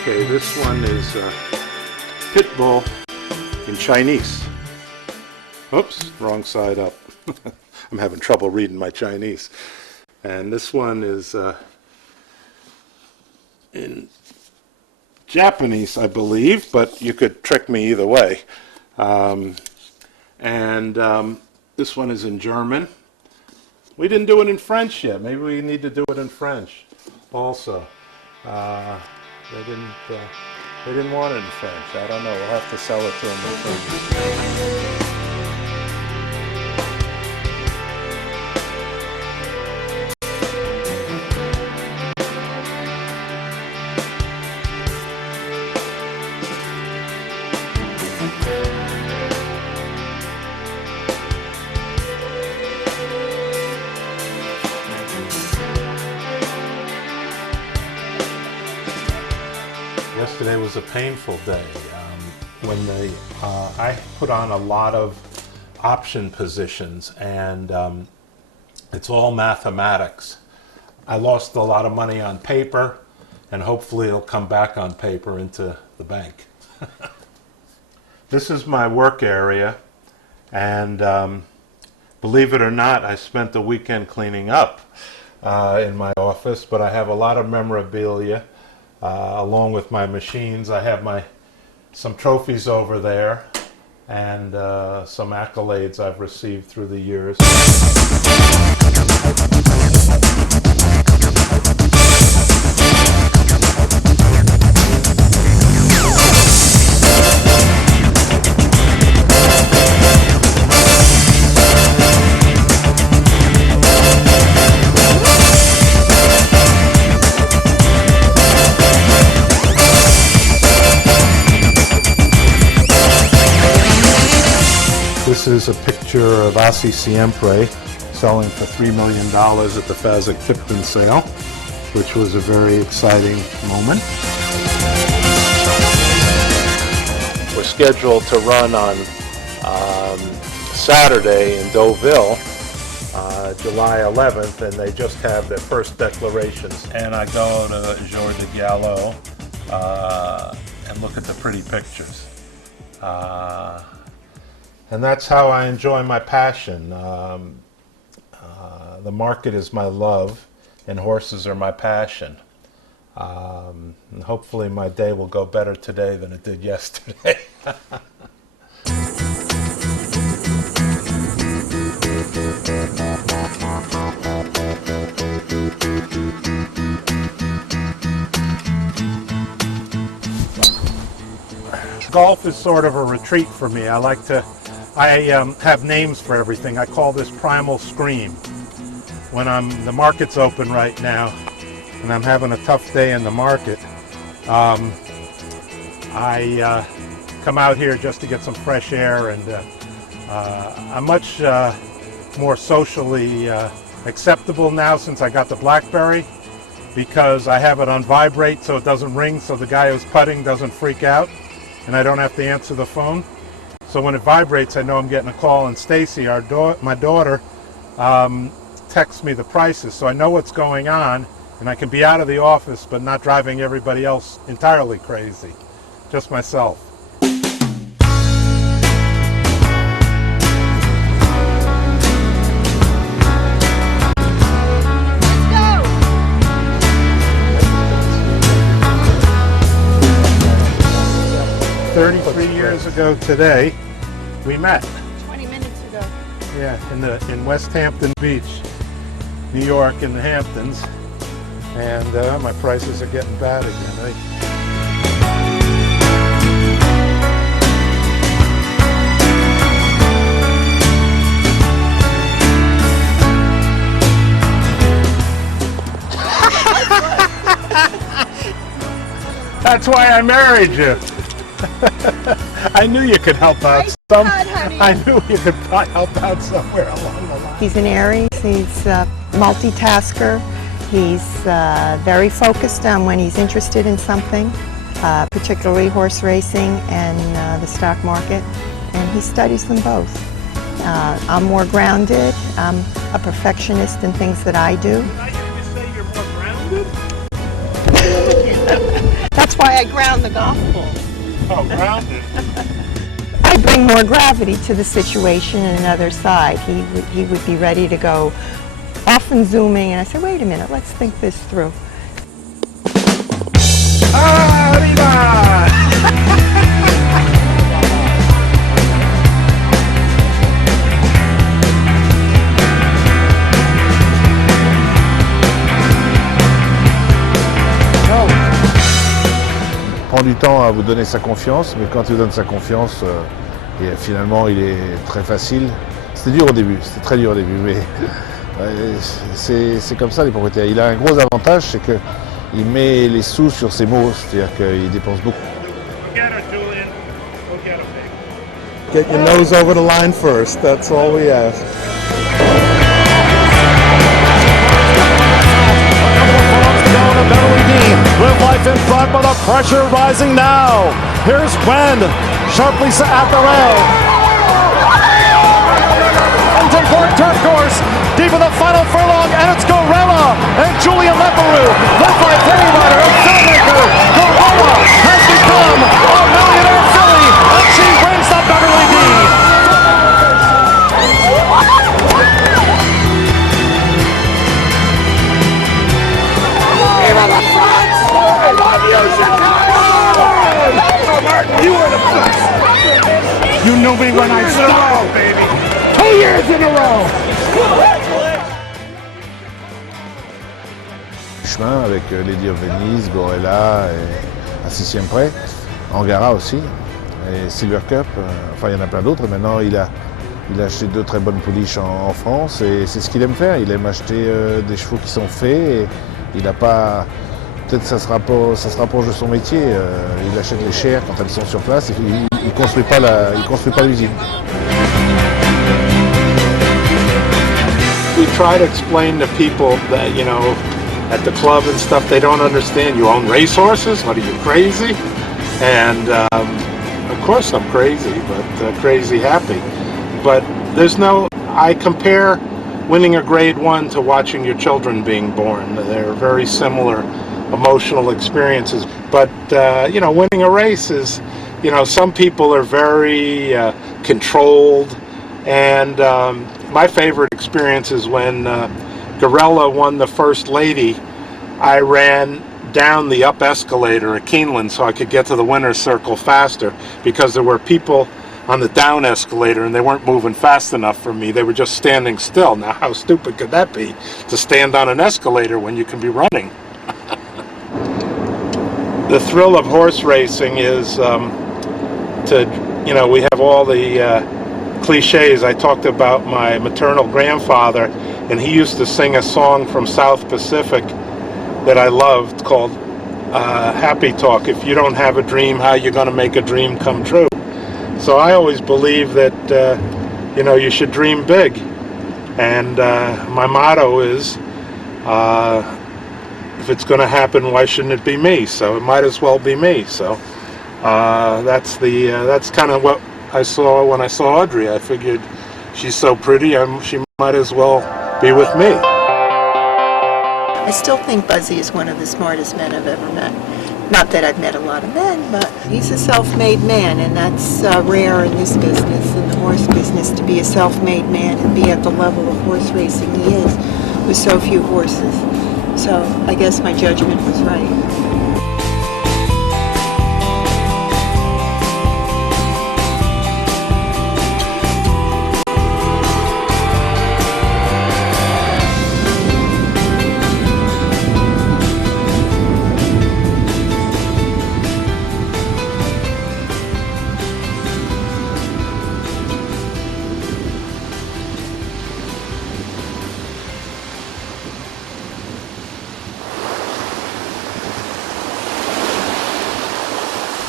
Okay, this one is PitBull in Chinese. Oops, wrong side up. I'm having trouble reading my Chinese. And this one is in Japanese, I believe, but you could trick me either way. This one is in German. We didn't do it in French yet. Maybe we need to do it in French also. They didn't want it in French. I don't know. We'll have to sell it to them in French. Yesterday was a painful day when I put on a lot of option positions, and it's all mathematics. I lost a lot of money on paper, and hopefully it'll come back on paper into the bank. This is my work area, and believe it or not, I spent the weekend cleaning up in my office, but I have a lot of memorabilia. Along with my machines. I have some trophies over there, and some accolades I've received through the years. This is a picture of Asi Siempre selling for $3 million at the Fazit-Tipton sale, which was a very exciting moment. We're scheduled to run on Saturday in Deauville, July 11th, and they just have their first declarations. And I go to Jour de Gallo and look at the pretty pictures. And that's how I enjoy my passion. The market is my love, and horses are my passion. And hopefully my day will go better today than it did yesterday. Golf is sort of a retreat for me. I have names for everything. I call this primal scream. When the market's open right now and I'm having a tough day in the market, I come out here just to get some fresh air, and I'm much more socially acceptable now since I got the BlackBerry, because I have it on vibrate so it doesn't ring, so the guy who's putting doesn't freak out and I don't have to answer the phone. So when it vibrates, I know I'm getting a call, and Stacy, my daughter, texts me the prices, so I know what's going on, and I can be out of the office but not driving everybody else entirely crazy, just myself. Go! 33 years ago today, we met. 20 minutes ago. Yeah, in West Hampton Beach, New York, in the Hamptons, and my prices are getting bad again. That's why I married you. I knew you could help out I knew you could help out somewhere along the line. He's an Aries. He's a multitasker. He's very focused on when he's interested in something, particularly horse racing and the stock market, and he studies them both. I'm more grounded. I'm a perfectionist in things that I do. Did I hear you say you're more grounded? That's why I ground the golf ball. Oh, grounded. I bring more gravity to the situation and another side. He would be ready to go off and zooming, and I said, wait a minute, let's think this through. Arriba! Prend du temps à vous donner sa confiance, mais quand il vous donne sa confiance, et finalement il est très facile. C'était dur au début, c'était très dur au début, mais c'est comme ça les propriétaires. Il a un gros avantage, c'est qu'il met les sous sur ses mots, c'est-à-dire qu'il dépense beaucoup. Get your nose over the line first, that's all we ask. With life in front, but the pressure rising now. Here's Gwen, sharply at the rail. Important turf course, deep in the final furlong, and it's Gorella and Julia Leparoux, led by Penny Rider and filmmaker. Gorella has become a millionaire filly, and she wins the Beverly D. I love you, Chicago! Oh, Martin, you were the best! You knew me when I started, baby. 2 years in a row! Chemin avec Lady of Venice, Gorella et à 6e près, Angara aussi, et Silver Cup, enfin il y en a plein d'autres. Maintenant il a acheté 2 très bonnes pouliches en France et c'est ce qu'il aime faire. Il aime acheter des chevaux qui sont faits et il n'a pas... Peut-être que ça se rapproche de son métier. Il achète les chairs quand elles sont sur place et il ne construit pas l'usine. We try to explain to people that, you know, at the club and stuff, they don't understand. You own racehorses? What are you, crazy? And of course I'm crazy, but crazy happy. But I compare winning a grade 1 to watching your children being born. They're very similar emotional experiences. But, you know, winning a race is, you know, some people are very controlled. And my favorite experience is when Gorella won the First Lady. I ran down the up escalator at Keeneland so I could get to the winner's circle faster because there were people on the down escalator and they weren't moving fast enough for me. They were just standing still. Now how stupid could that be, to stand on an escalator when you can be running? The thrill of horse racing is you know, we have all the cliches. I talked about my maternal grandfather, and he used to sing a song from South Pacific that I loved called Happy Talk. If you don't have a dream, how you going to make a dream come true? So I always believe that you know, you should dream big, and my motto is if it's going to happen, why shouldn't it be me? So it might as well be me. So that's kind of what I saw when I saw Audrey. I figured she's so pretty, she might as well be with me. I still think Buzzy is one of the smartest men I've ever met. Not that I've met a lot of men, but he's a self-made man, and that's rare in this business, in the horse business, to be a self-made man and be at the level of horse racing he is with so few horses. So I guess my judgment was right.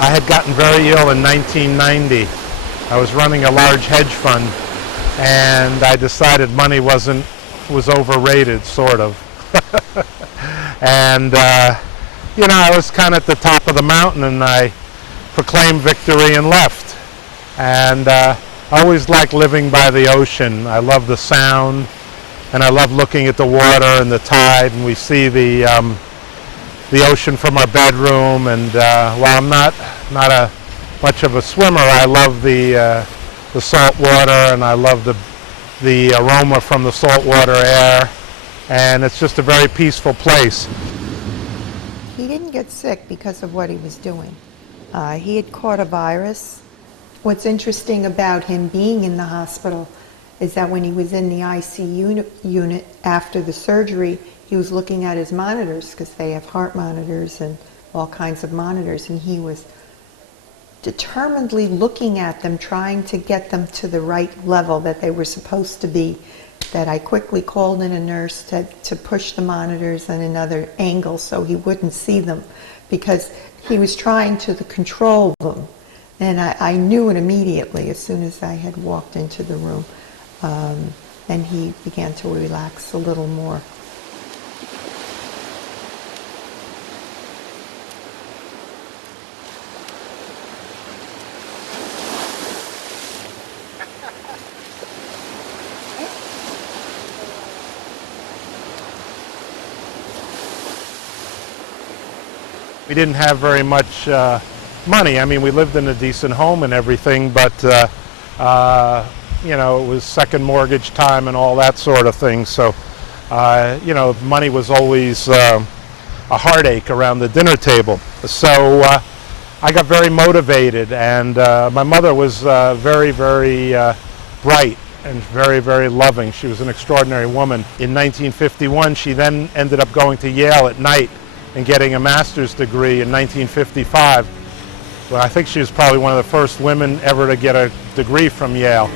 I had gotten very ill in 1990. I was running a large hedge fund, and I decided money was overrated, sort of. And you know, I was kind of at the top of the mountain, and I proclaimed victory and left. And I always liked living by the ocean. I love the sound, and I love looking at the water and the tide, and we see the the ocean from our bedroom. And while I'm not much of a swimmer, I love the salt water, and I love the aroma from the saltwater air, and it's just a very peaceful place. He didn't get sick because of what he was doing. He had caught a virus. What's interesting about him being in the hospital is that when he was in the ICU unit after the surgery, he was looking at his monitors, because they have heart monitors and all kinds of monitors, and he was determinedly looking at them, trying to get them to the right level that they were supposed to be. That I quickly called in a nurse to push the monitors in another angle so he wouldn't see them, because he was trying to control them. And I knew it immediately as soon as I had walked into the room. And he began to relax a little more. We didn't have very much money. I mean, we lived in a decent home and everything, but you know, it was second mortgage time and all that sort of thing. So, you know, money was always a heartache around the dinner table. So I got very motivated, and my mother was very, very bright and very, very loving. She was an extraordinary woman. In 1951, she then ended up going to Yale at night and getting a master's degree in 1955. Well, I think she was probably one of the first women ever to get a degree from Yale.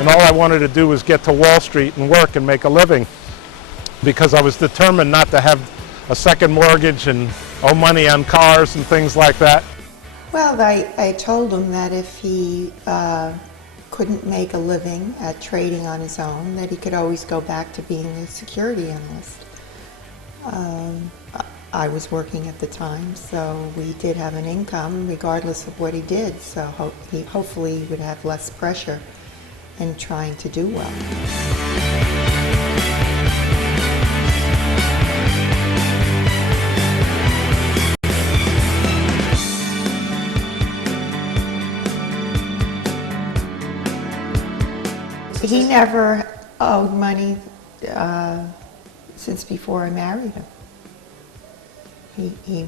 And all I wanted to do was get to Wall Street and work and make a living, because I was determined not to have a second mortgage and owe money on cars and things like that. Well, I told him that if he couldn't make a living at trading on his own, that he could always go back to being a security analyst. I was working at the time, so we did have an income regardless of what he did, so hopefully he would have less pressure in trying to do well. He never owed money since before I married him. He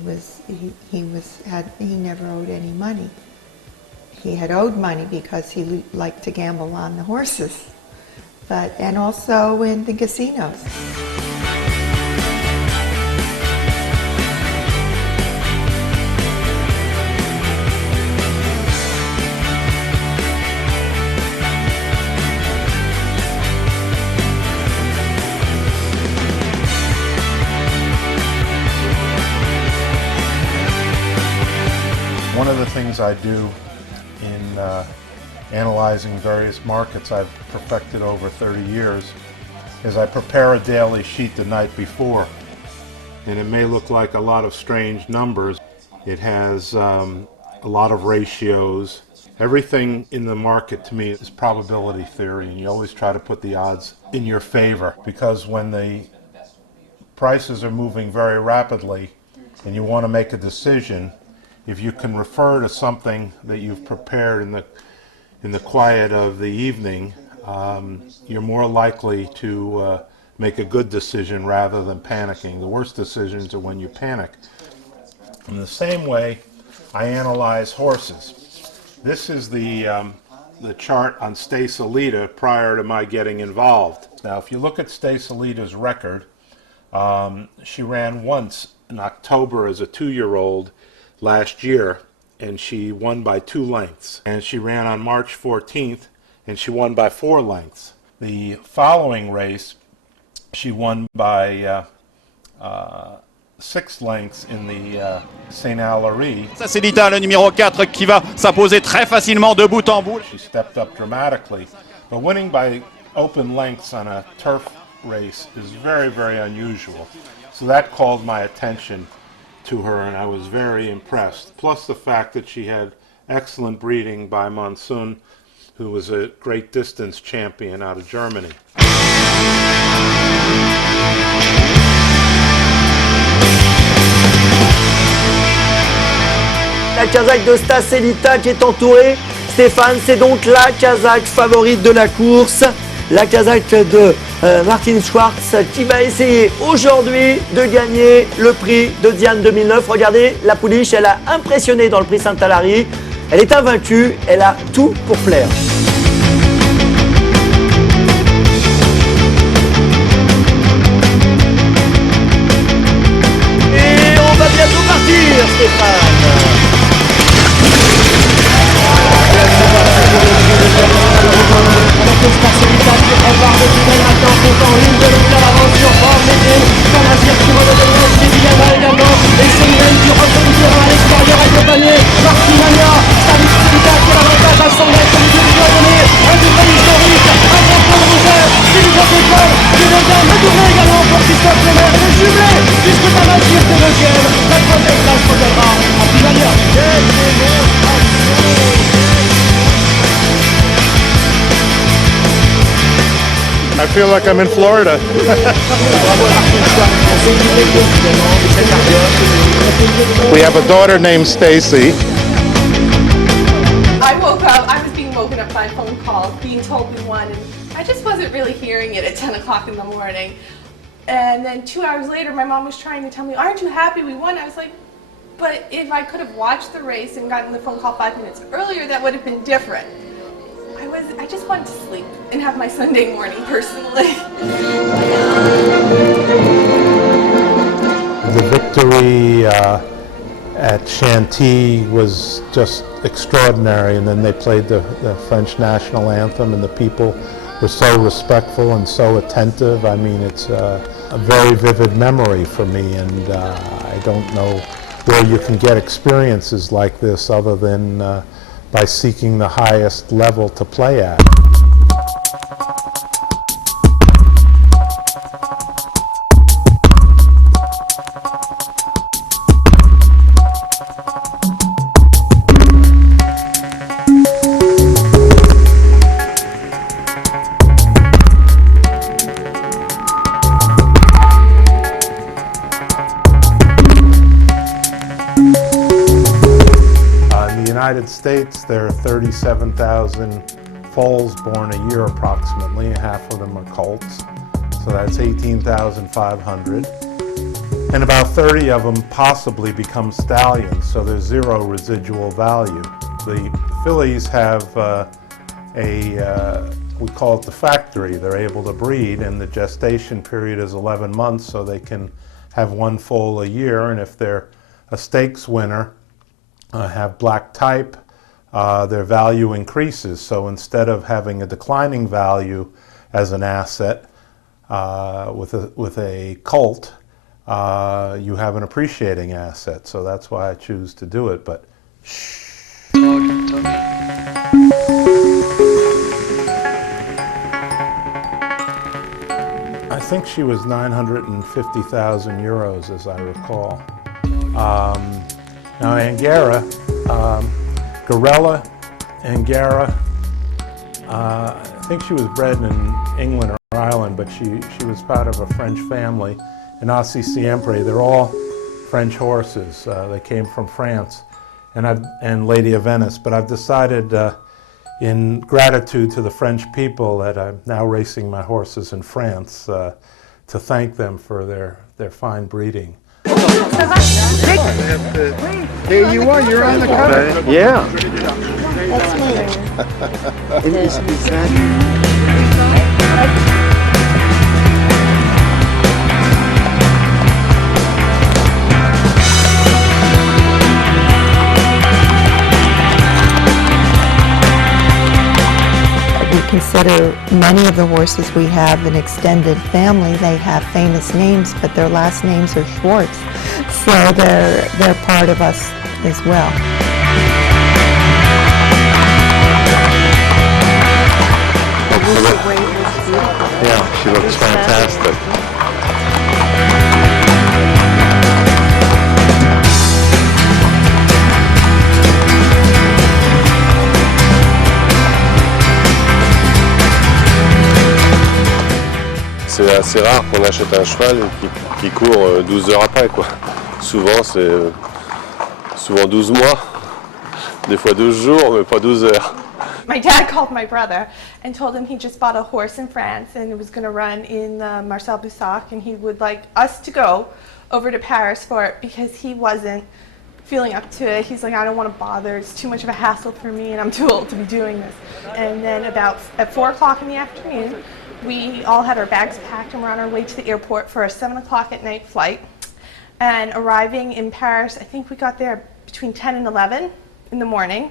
never owed any money. He had owed money because he liked to gamble on the horses, and also in the casinos. One of the things I do in analyzing various markets I've perfected over 30 years is I prepare a daily sheet the night before. And it may look like a lot of strange numbers. It has a lot of ratios. Everything in the market to me is probability theory, and you always try to put the odds in your favor, because when the prices are moving very rapidly and you want to make a decision, if you can refer to something that you've prepared in the quiet of the evening, you're more likely to make a good decision rather than panicking. The worst decisions are when you panic. In the same way, I analyze horses. This is the chart on Stace Alita prior to my getting involved. Now, if you look at Stace Alita's record, she ran once in October as a 2-year-old last year, and she won by 2 lengths. And she ran on March 14th, and she won by 4 lengths. The following race, she won by 6 lengths in the St. Alarie. Ça c'est Lita, le numéro 4, qui va s'imposer très facilement de bout en bout. She stepped up dramatically, but winning by open lengths on a turf race is very, very unusual. So that called my attention to her, and I was very impressed. Plus the fact that she had excellent breeding by Monsoon, who was a great distance champion out of Germany. La Kazakh de Stas Elita qui est entourée. Stéphane, c'est donc la Kazakh favorite de la course. La Kazakh de Martin Schwartz qui va essayer aujourd'hui de gagner le prix de Diane 2009. Regardez, la pouliche, elle a impressionné dans le prix Saint-Alary. Elle est invaincue, elle a tout pour plaire. Et on va bientôt partir, Stéphane. I feel like I'm in Florida. We have a daughter named Stacy. I woke up, I was being woken up by a phone call, being told we won, and I just wasn't really hearing it at 10 o'clock in the morning. And then 2 hours later, my mom was trying to tell me, aren't you happy we won? I was like, but if I could have watched the race and gotten the phone call 5 minutes earlier, that would have been different. I just wanted to sleep and have my Sunday morning personally. The victory at Chantilly was just extraordinary, and then they played the French national anthem, and the people were so respectful and so attentive. I mean, it's a very vivid memory for me, and I don't know where you can get experiences like this other than by seeking the highest level to play at. United States, there are 37,000 foals born a year approximately, and half of them are colts, so that's 18,500. And about 30 of them possibly become stallions, so there's zero residual value. The fillies have we call it the factory. They're able to breed, and the gestation period is 11 months, so they can have one foal a year, and if they're a stakes winner, have black type, their value increases. So instead of having a declining value as an asset with a colt, you have an appreciating asset. So that's why I choose to do it. But I think she was 950,000 euros, as I recall. Now Angara, Garella Angara, I think she was bred in England or Ireland, but she was part of a French family. And Aussie Siempre, they're all French horses. They came from France, and Lady of Venice. But I've decided, in gratitude to the French people, that I'm now racing my horses in France to thank them for their fine breeding. There you are, you're on the cover. Yeah. That's me. We consider many of the horses we have an extended family. They have famous names, but their last names are Schwartz, so they're part of us as well. The weight was beautiful. Yeah, she looks fantastic. C'est assez rare qu'on achète un cheval qui court 12 heures après, quoi. Souvent, c'est souvent 12 mois, des fois 12 jours, mais pas 12 heures. My dad called my brother and told him he just bought a horse in France and it was going to run in Marcel Boussac, and he would like us to go over to Paris for it because he wasn't feeling up to it. He's like, I don't want to bother. It's too much of a hassle for me and I'm too old to be doing this. And then about at 4 o'clock in the afternoon, we all had our bags packed and we're on our way to the airport for a 7 o'clock at night flight. And arriving in Paris, I think we got there between 10 and 11 in the morning.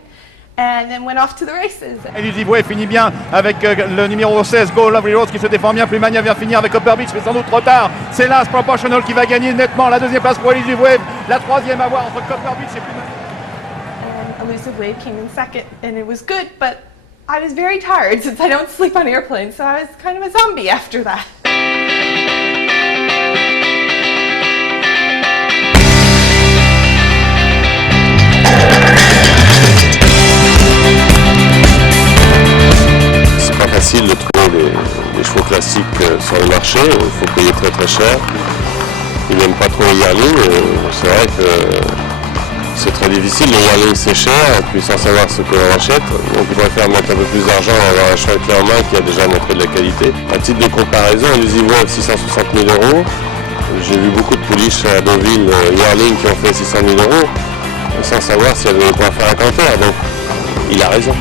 And then went off to the races. Elusive Wave finit bien avec le numéro 16, Go Lovely Rose, qui se défend bien. Plumania vient finir avec Upper Beach, mais sans doute trop tard. C'est Last Proportional qui va gagner nettement la deuxième place pour Elusive Wave. La troisième à voir entre Copper Beach et Plumania. And Elusive Wave came in second, and it was good, but I was very tired since I don't sleep on airplanes, so I was kind of a zombie after that. C'est pas facile de trouver des chevaux classiques sur le marché, il faut payer très très cher. Ils n'aiment pas trop les yearlings, c'est vrai que c'est très difficile, les yearlings c'est cher, et puis sans savoir ce que l'on achète, donc il préfère mettre un peu plus d'argent à avoir un cheval clé en main qui a déjà montré de la qualité. À titre de comparaison, Elusive Wave 660 000 €, j'ai vu beaucoup de pouliches à Deauville yearling qui ont fait 600 000 €, sans savoir si elles avaient quoi faire à Canter, donc il a raison.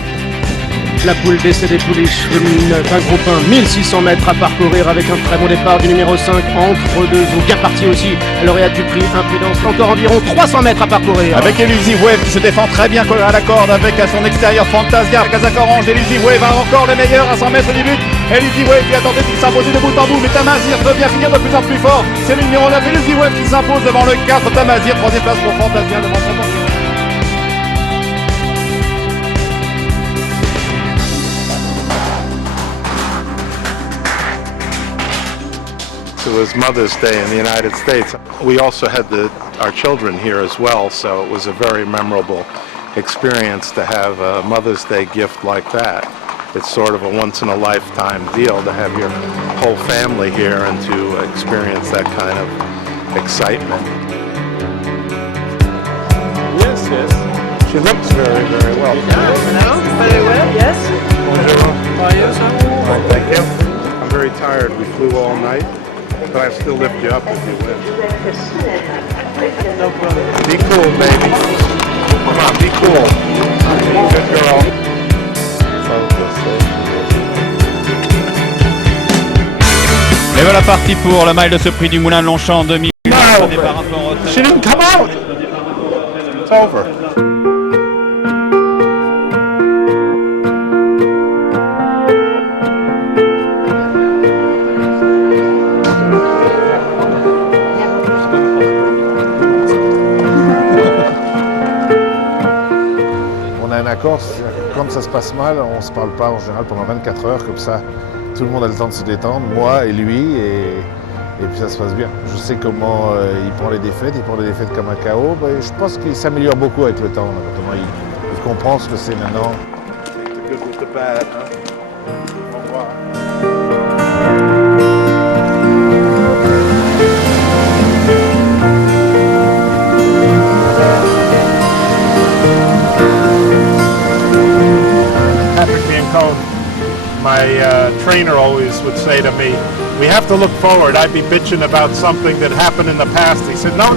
La poule d'essai des pouliches féminines d'un groupe 1, 1600 mètres à parcourir avec un très bon départ du numéro 5 entre deux eaux, bien parti aussi, lauréate du prix Impudence, encore environ 300 mètres à parcourir. Avec Elusive Wave qui se défend très bien collé à la corde avec à son extérieur Fantasia, Kazakh Orange. Elusive Wave a encore le meilleur à 100 mètres du but. Elusive Wave qui a tenté de s'imposer de bout en bout, mais Tamazir veut bien finir de plus en plus fort. C'est le numéro 9, Elusive Wave qui s'impose devant le 4, Tamazir, troisième place pour Fantasia devant son bon. It was Mother's Day in the United States. We also had our children here as well, so it was a very memorable experience to have a Mother's Day gift like that. It's sort of a once-in-a-lifetime deal to have your whole family here and to experience that kind of excitement. Yes, yes. She looks very, very well. Very well, yes. Bonjour. How are you, sir? Thank you. I'm very tired. We flew all night, but I still lift you up if you win. No problem. Be cool, baby. Come on, be cool. Good girl. Et voilà parti pour le mile de ce prix du Moulin de Longchamp en 2000. Départ un peu en retrait. She didn't come out. It's over. On a un accord, comme ça se passe mal, on se parle pas en général pendant 24 heures, comme ça tout le monde a le temps de se détendre, moi et lui, et puis ça se passe bien. Je sais comment il prend les défaites comme un KO, mais je pense qu'il s'améliore beaucoup avec le temps. Maintenant, il comprend ce que c'est maintenant. Take the good with the bad, huh? Au revoir. My trainer always would say to me, we have to look forward. I'd be bitching about something that happened in the past. He said, no,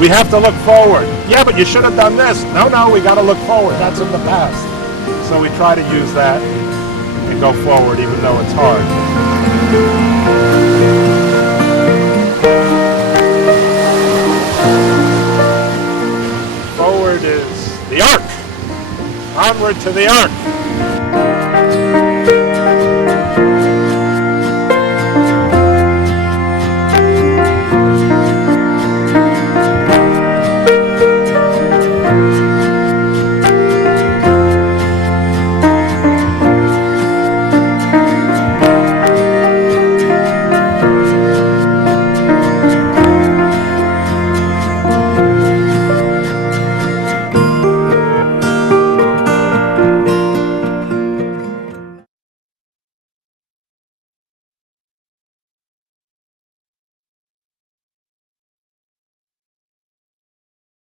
we have to look forward. Yeah, but you should have done this. No, we got to look forward. That's in the past. So we try to use that and go forward even though it's hard. Forward is the arc. Onward to the arc.